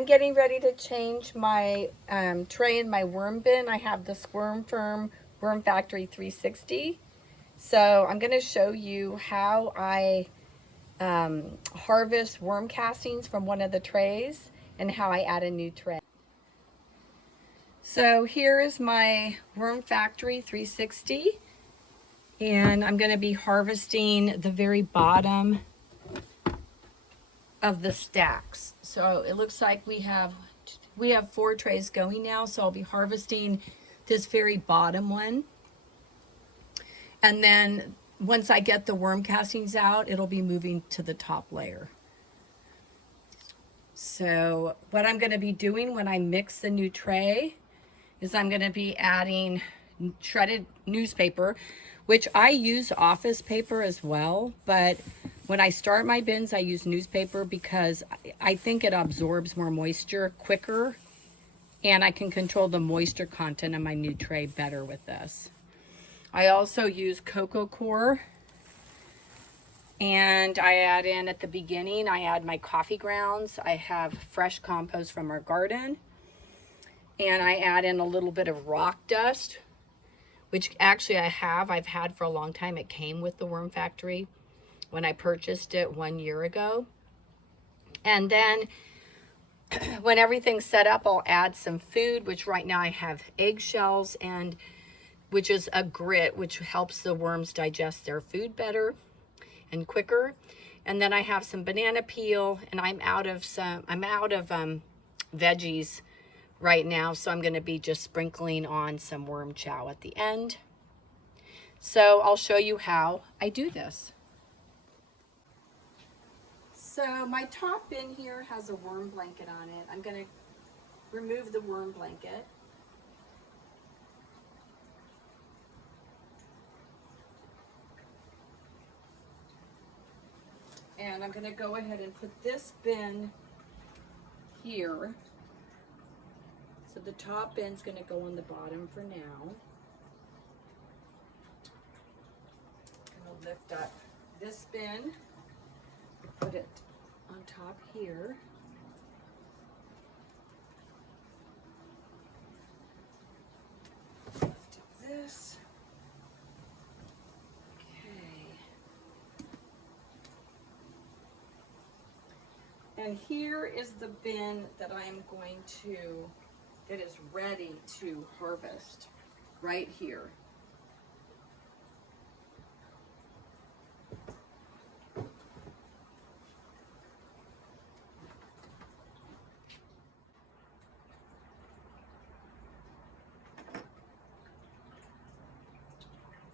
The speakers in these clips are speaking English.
I'm getting ready to change my tray in my worm bin. I have the Squirm Firm Worm Factory 360. So I'm going to show you how I harvest worm castings from one of the trays and how I add a new tray. So here is my Worm Factory 360, and I'm going to be harvesting the very bottom of the stacks. So it looks like we have 4 trays going now, so I'll be harvesting this very bottom one. And then once I get the worm castings out, it'll be moving to the top layer. So what I'm going to be doing when I mix the new tray is I'm going to be adding shredded newspaper, which I use office paper as well, but when I start my bins I use newspaper because I think it absorbs more moisture quicker, and I can control the moisture content of my new tray better with this. I also use cocoa coir, and I add in at the beginning, I add my coffee grounds. I have fresh compost from our garden, and I add in a little bit of rock dust, which actually I've had for a long time. It came with the Worm Factory when I purchased it 1 year ago. And then when everything's set up, I'll add some food, which right now I have eggshells, and which is a grit, which helps the worms digest their food better and quicker. And then I have some banana peel, and I'm out of veggies right now, so I'm going to be just sprinkling on some worm chow at the end. So I'll show you how I do this. So my top bin here has a worm blanket on it. I'm going to remove the worm blanket. And I'm going to go ahead and put this bin here. So the top bin's going to go on the bottom for now. I'm going to lift up this bin, put it on top here. Lift up this. And here is the bin that I'm going to, that is ready to harvest, right here.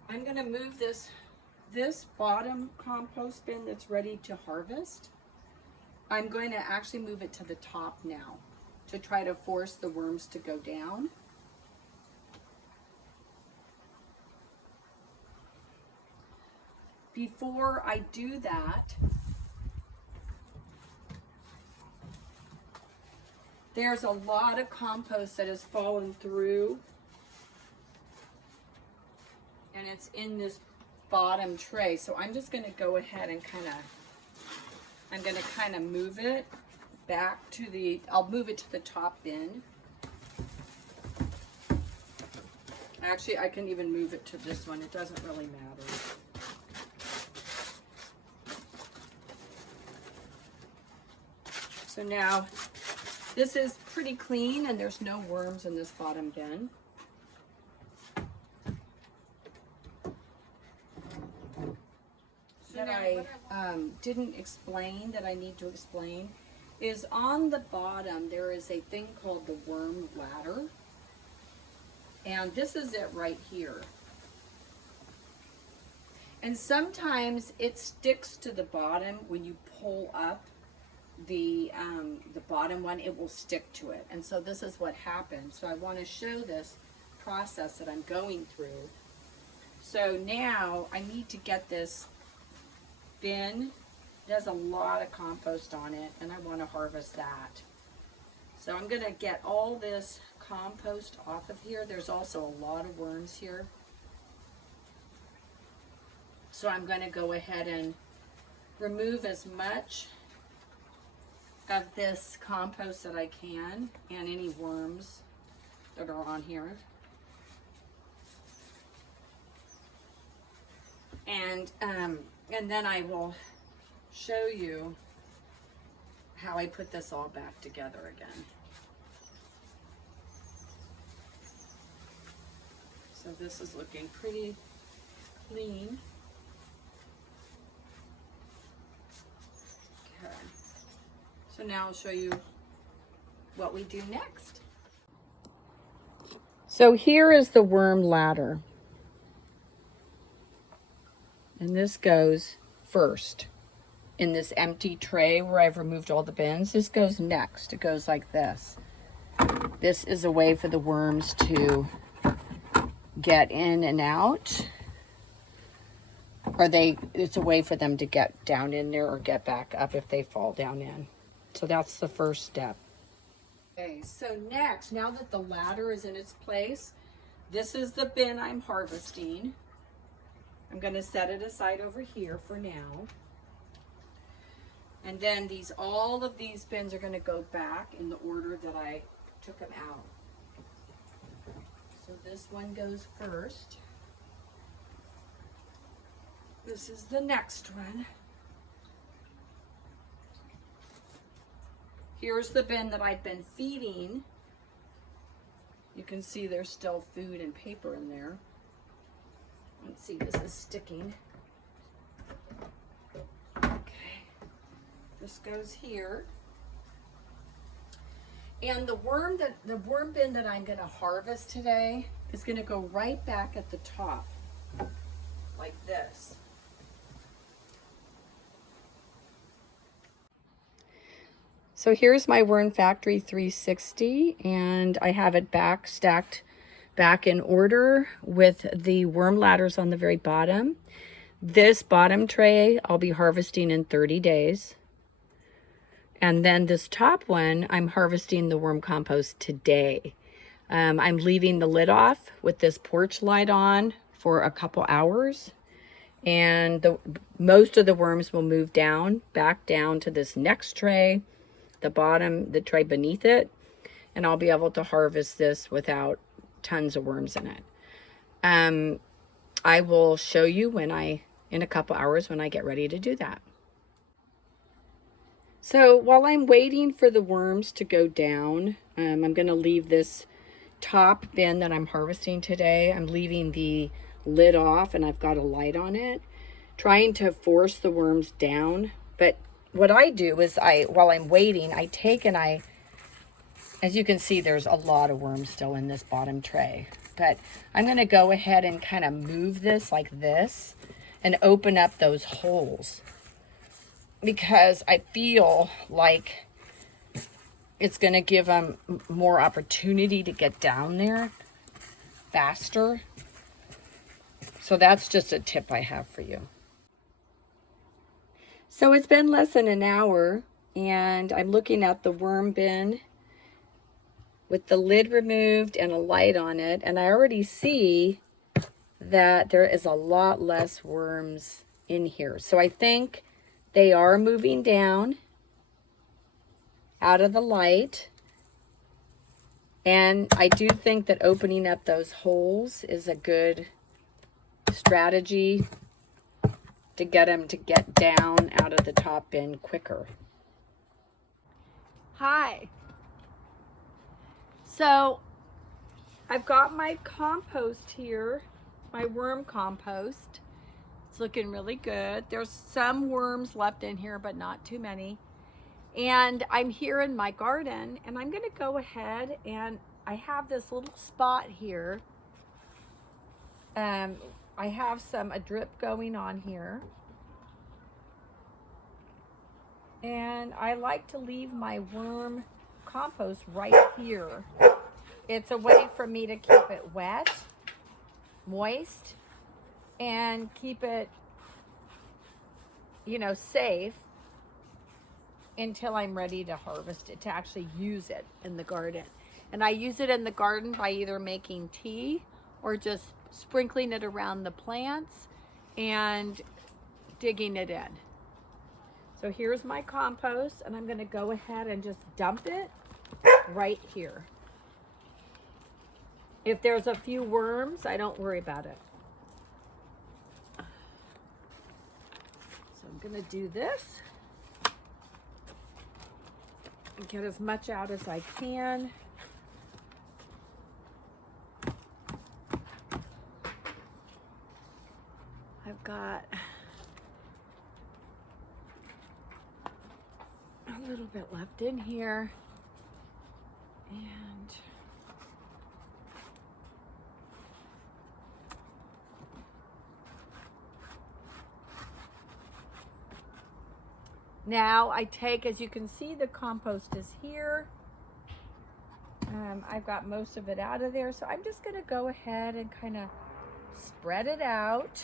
I'm going to move this bottom compost bin that's ready to harvest. I'm going to actually move it to the top now to try to force the worms to go down. Before I do that, there's a lot of compost that has fallen through, and it's in this bottom tray. So I'm just going to go ahead and I'm going to move it back to I'll move it to the top bin. Actually, I can even move it to this one. It doesn't really matter. So now, this is pretty clean and there's no worms in this bottom bin. That I didn't explain, that I need to explain, is on the bottom there is a thing called the worm ladder, and this is it right here. And sometimes it sticks to the bottom when you pull up the bottom one, it will stick to it, and so this is what happens. So I want to show this process that I'm going through. So now I need to get this bin. It has a lot of compost on it, and I want to harvest that. So I'm going to get all this compost off of here. There's also a lot of worms here. So I'm going to go ahead and remove as much of this compost that I can, and any worms that are on here. And then I will show you how I put this all back together again. So this is looking pretty clean. Okay. So now I'll show you what we do next. So here is the worm ladder. And this goes first in this empty tray where I've removed all the bins. This goes next. It goes like this. This is a way for the worms to get in and out. Or it's a way for them to get down in there or get back up if they fall down in. So that's the first step. Okay, so next, now that the ladder is in its place, this is the bin I'm harvesting. I'm going to set it aside over here for now. And then all of these bins are going to go back in the order that I took them out. So this one goes first. This is the next one. Here's the bin that I've been feeding. You can see there's still food and paper in there. Let's see, this is sticking. Okay, this goes here. And the worm bin that I'm going to harvest today is going to go right back at the top, like this. So here's my Worm Factory 360, and I have it stacked back in order with the worm ladders on the very bottom. This bottom tray I'll be harvesting in 30 days. And then this top one, I'm harvesting the worm compost today. I'm leaving the lid off with this porch light on for a couple hours. And most of the worms will move back down to this next tray, the tray beneath it. And I'll be able to harvest this without tons of worms in it. I will show you in a couple hours when I get ready to do that. So while I'm waiting for the worms to go down, I'm going to leave this top bin that I'm harvesting today. I'm leaving the lid off and I've got a light on it, trying to force the worms down. But what I do is while I'm waiting, I take and as you can see, there's a lot of worms still in this bottom tray. But I'm going to go ahead and kind of move this like this and open up those holes, because I feel like it's going to give them more opportunity to get down there faster. So that's just a tip I have for you. So it's been less than an hour, and I'm looking at the worm bin with the lid removed and a light on it, and I already see that there is a lot less worms in here. So I think they are moving down out of the light, and I do think that opening up those holes is a good strategy to get them to get down out of the top bin quicker. Hi. So I've got my compost here, my worm compost. It's looking really good. There's some worms left in here, but not too many. And I'm here in my garden, and I'm gonna go ahead, and I have this little spot here. I have a drip going on here. And I like to leave my worm compost right here. It's a way for me to keep it wet, moist, and keep it, safe until I'm ready to harvest it, to actually use it in the garden. And I use it in the garden by either making tea or just sprinkling it around the plants and digging it in. So here's my compost, and I'm going to go ahead and just dump it right here. If there's a few worms, I don't worry about it. So I'm going to do this and get as much out as I can. I've got a little bit left in here, and now I take, as you can see, the compost is here. I've got most of it out of there, so I'm just going to go ahead and kind of spread it out.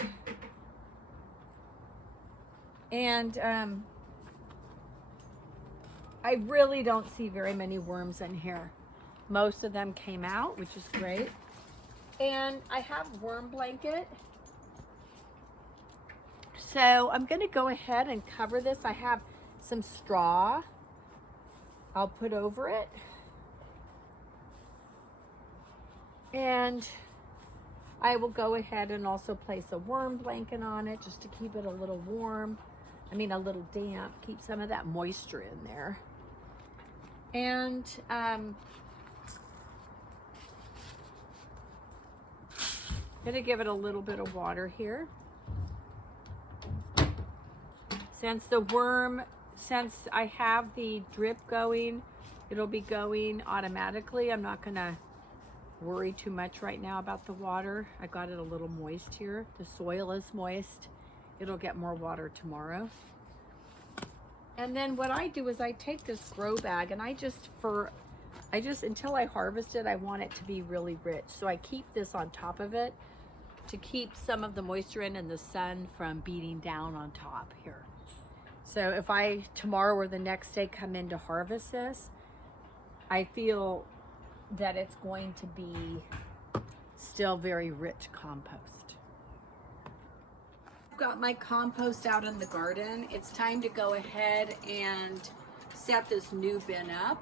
And I really don't see very many worms in here. Most of them came out, which is great. And I have worm blanket. So I'm going to go ahead and cover this. I have some straw I'll put over it. And I will go ahead and also place a worm blanket on it just to keep it a little warm. I mean, a little damp, keep some of that moisture in there. And I'm gonna give it a little bit of water here. Since I have the drip going, it'll be going automatically. I'm not gonna worry too much right now about the water. I got it a little moist here. The soil is moist. It'll get more water tomorrow. And then what I do is I take this grow bag and I just until I harvest it, I want it to be really rich. So I keep this on top of it to keep some of the moisture in and the sun from beating down on top here. So if I tomorrow or the next day come in to harvest this, I feel that it's going to be still very rich compost. I've got my compost out in the garden. It's time to go ahead and set this new bin up.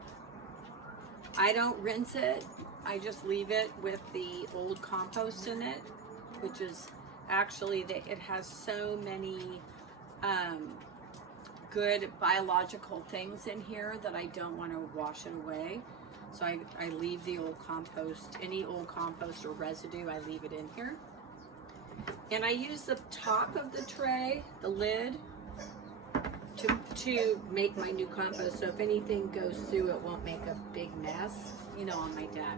I don't rinse it. I just leave it with the old compost in it, which is actually that it has so many good biological things in here that I don't want to wash it away. So I leave the old compost, any old compost or residue, I leave it in here. And I use the top of the tray, the lid, to make my new compost. So if anything goes through, it won't make a big mess, you know, on my deck.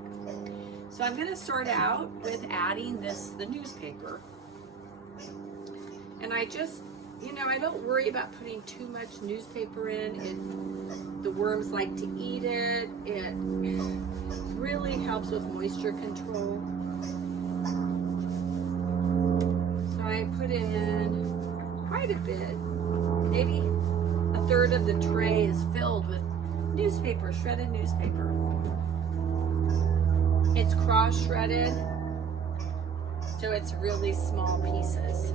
So I'm gonna start out with adding the newspaper. And I just, you know, I don't worry about putting too much newspaper in. The worms like to eat it. It really helps with moisture control. So I put in quite a bit. Maybe a third of the tray is filled with newspaper, shredded newspaper. It's cross-shredded, so it's really small pieces.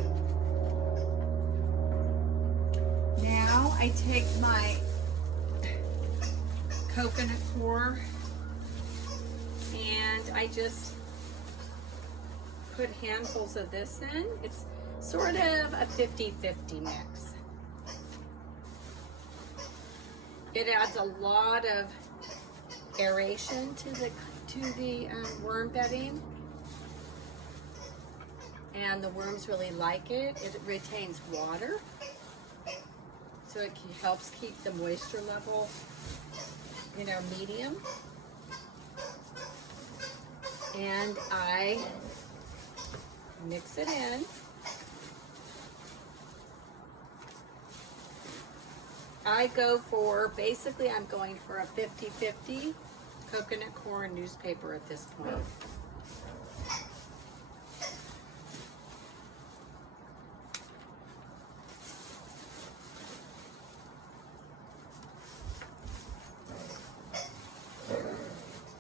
Now I take my coconut core and I just put handfuls of this in. It's sort of a 50-50 mix. It adds a lot of aeration to the worm bedding, and the worms really like it. It retains water, so it helps keep the moisture level, you know, medium. And I mix it in. I go for, basically I'm going for a 50-50 coconut core newspaper at this point.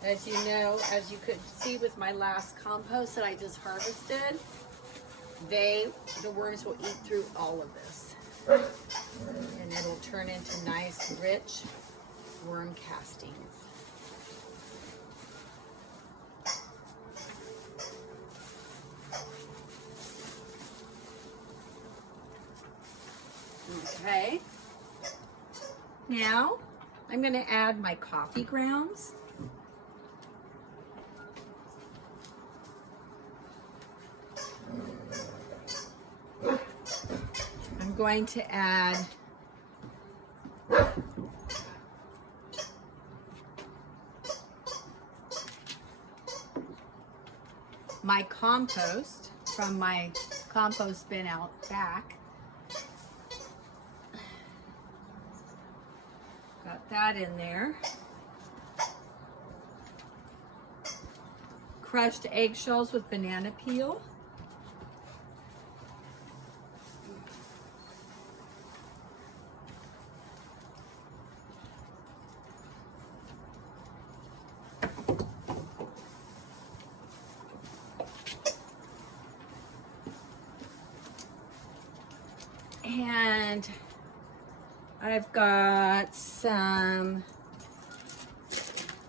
As you know, as you could see with my last compost that I just harvested, the worms will eat through all of this. and it'll turn into nice, rich worm castings. Okay. Now I'm going to add my coffee grounds. I'm going to add my compost from my compost bin out back. Got that in there. Crushed eggshells with banana peel. And I've got some,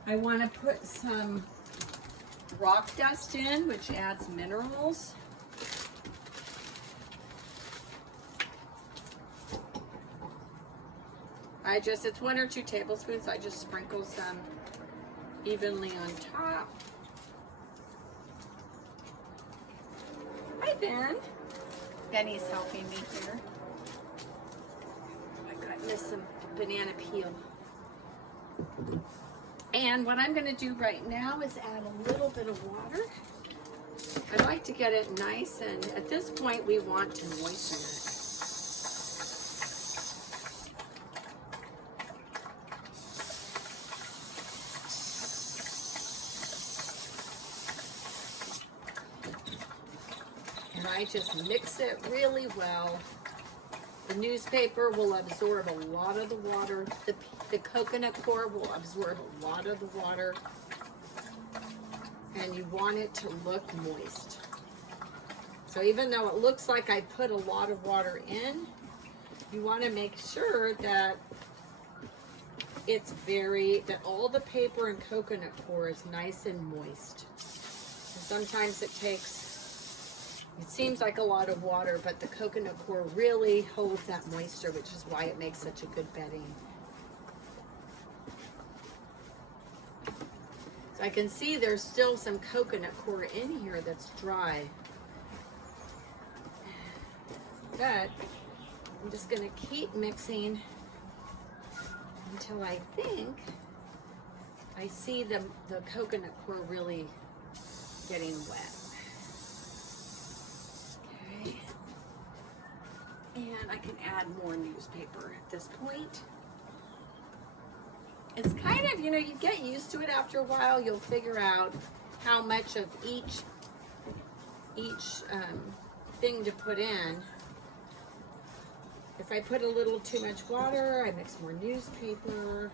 I want to put some rock dust in, which adds minerals. It's 1 or 2 tablespoons. I just sprinkle some evenly on top. Hi, Ben. Benny's helping me here. I got missed some banana peel. And what I'm going to do right now is add a little bit of water. I like to get it nice, and at this point we want to moisten it. And I just mix it really well. The newspaper will absorb a lot of the water. The coconut core will absorb a lot of the water. And you want it to look moist. So even though it looks like I put a lot of water in, you want to make sure that that all the paper and coconut core is nice and moist. And sometimes it seems like a lot of water, but the coconut core really holds that moisture, which is why it makes such a good bedding. So I can see there's still some coconut core in here that's dry. But I'm just going to keep mixing until I think I see the coconut core really getting wet. Okay. And I can add more newspaper at this point. It's kind of, you get used to it after a while. You'll figure out how much of each thing to put in. If I put a little too much water, I mix more newspaper.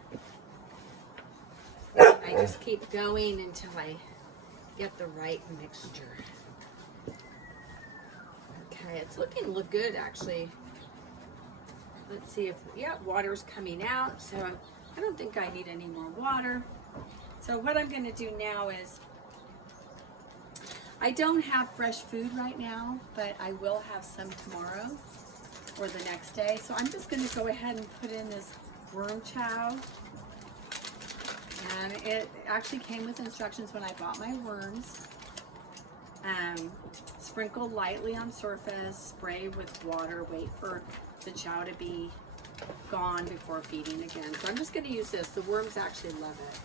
I just keep going until I get the right mixture. Okay, it's looking good actually. Let's see if, water's coming out. So I don't think I need any more water. So what I'm going to do now is, I don't have fresh food right now, but I will have some tomorrow or the next day. So I'm just going to go ahead and put in this worm chow. And it actually came with instructions when I bought my worms. Sprinkle lightly on surface, spray with water, wait for the chow to be gone before feeding again. So I'm just going to use this. The worms actually love it.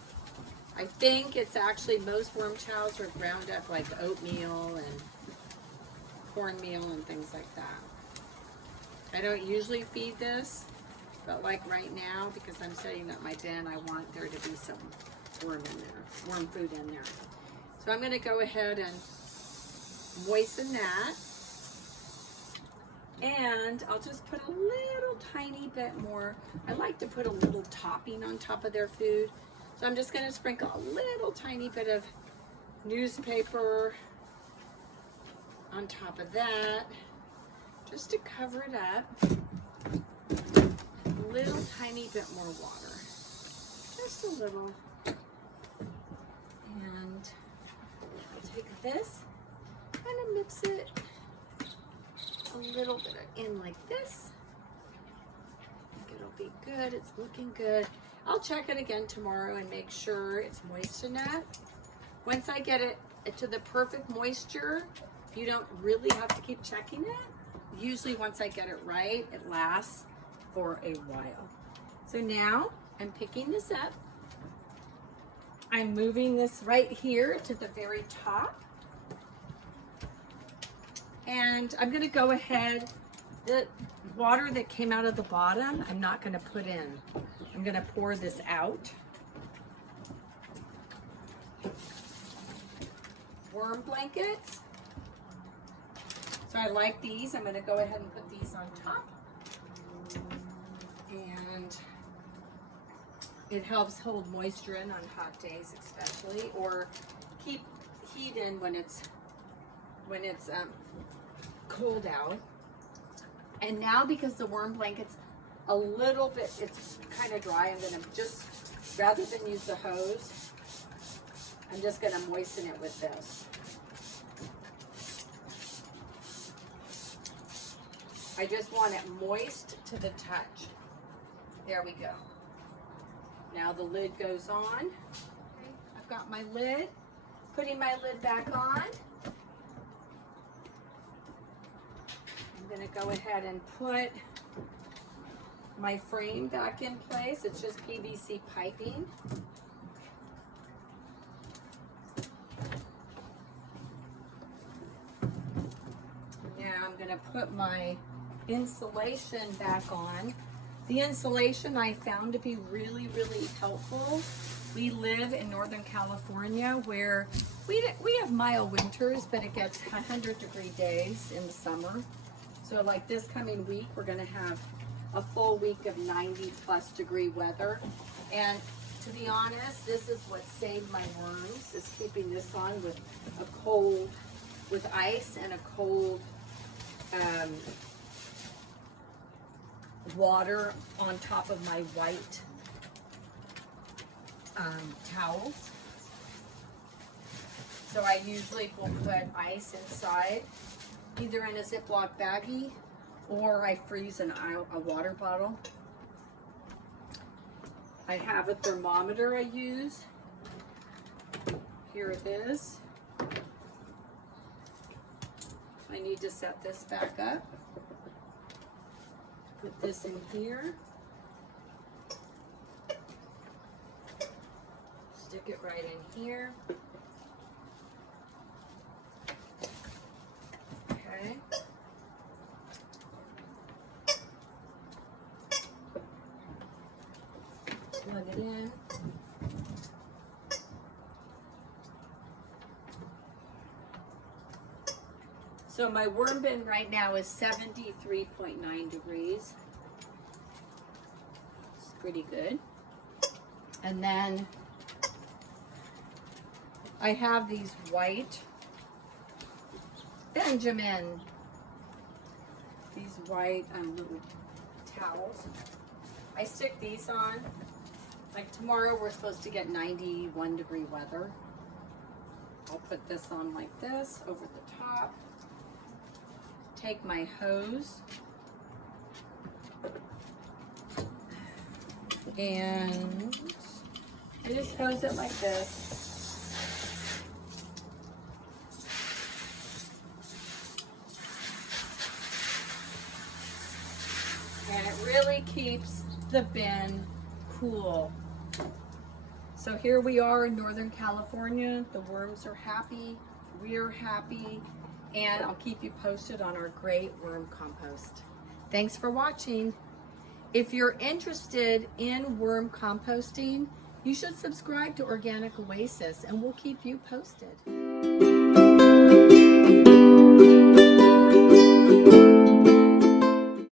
I think it's actually, most worm chows are ground up like oatmeal and cornmeal and things like that. I don't usually feed this, but like right now, because I'm setting up my bin, I want there to be some worm in there, worm food in there. So I'm going to go ahead and moisten that. And I'll just put a little tiny bit more. I like to put a little topping on top of their food. So I'm just going to sprinkle a little tiny bit of newspaper on top of that, just to cover it up. little tiny bit more water. Just a little. And I'll take this, kind of mix it a little bit in like this. I think it'll be good. It's looking good. I'll check it again tomorrow and make sure it's moist enough. Once I get it to the perfect moisture, you don't really have to keep checking it. Usually once I get it right, it lasts for a while. So now I'm picking this up. I'm moving this right here to the very top. And I'm gonna go ahead, the water that came out of the bottom, I'm not gonna put in. I'm gonna pour this out. Worm blankets. So I like these. I'm gonna go ahead and put these on top. And it helps hold moisture in on hot days especially, or keep heat in when it's cold out. And now because the worm blanket's a little bit, it's kind of dry, I'm gonna just, rather than use the hose, I'm just gonna moisten it with this. I just want it moist to the touch. There we go. Now the lid goes on. Okay, I've got my lid. Putting my lid back on. I'm gonna go ahead and put my frame back in place. It's just PVC piping. Now I'm gonna put my insulation back on. The insulation I found to be really, really helpful. We live in Northern California where we have mild winters, but it gets 100-degree days in the summer. So like this coming week, we're gonna have a full week of 90+ degree weather. And to be honest, this is what saved my worms, is keeping this on with a cold, with ice and a cold water on top of my white towels. So I usually will put ice inside, either in a Ziploc baggie or I freeze a water bottle. I have a thermometer I use. Here it is. I need to set this back up. Put this in here. Stick it right in here. Okay. Plug it in. So my worm bin right now is 73.9 degrees. It's pretty good. And then I have these white Benjamin, these white little towels. I stick these on. Like tomorrow we're supposed to get 91-degree weather. I'll put this on like this over the top. Take my hose and I just hose it like this. And it really keeps the bin cool. So here we are in Northern California. The worms are happy, we're happy. And I'll keep you posted on our great worm compost. Thanks for watching. If you're interested in worm composting, you should subscribe to Organic Oasis and we'll keep you posted.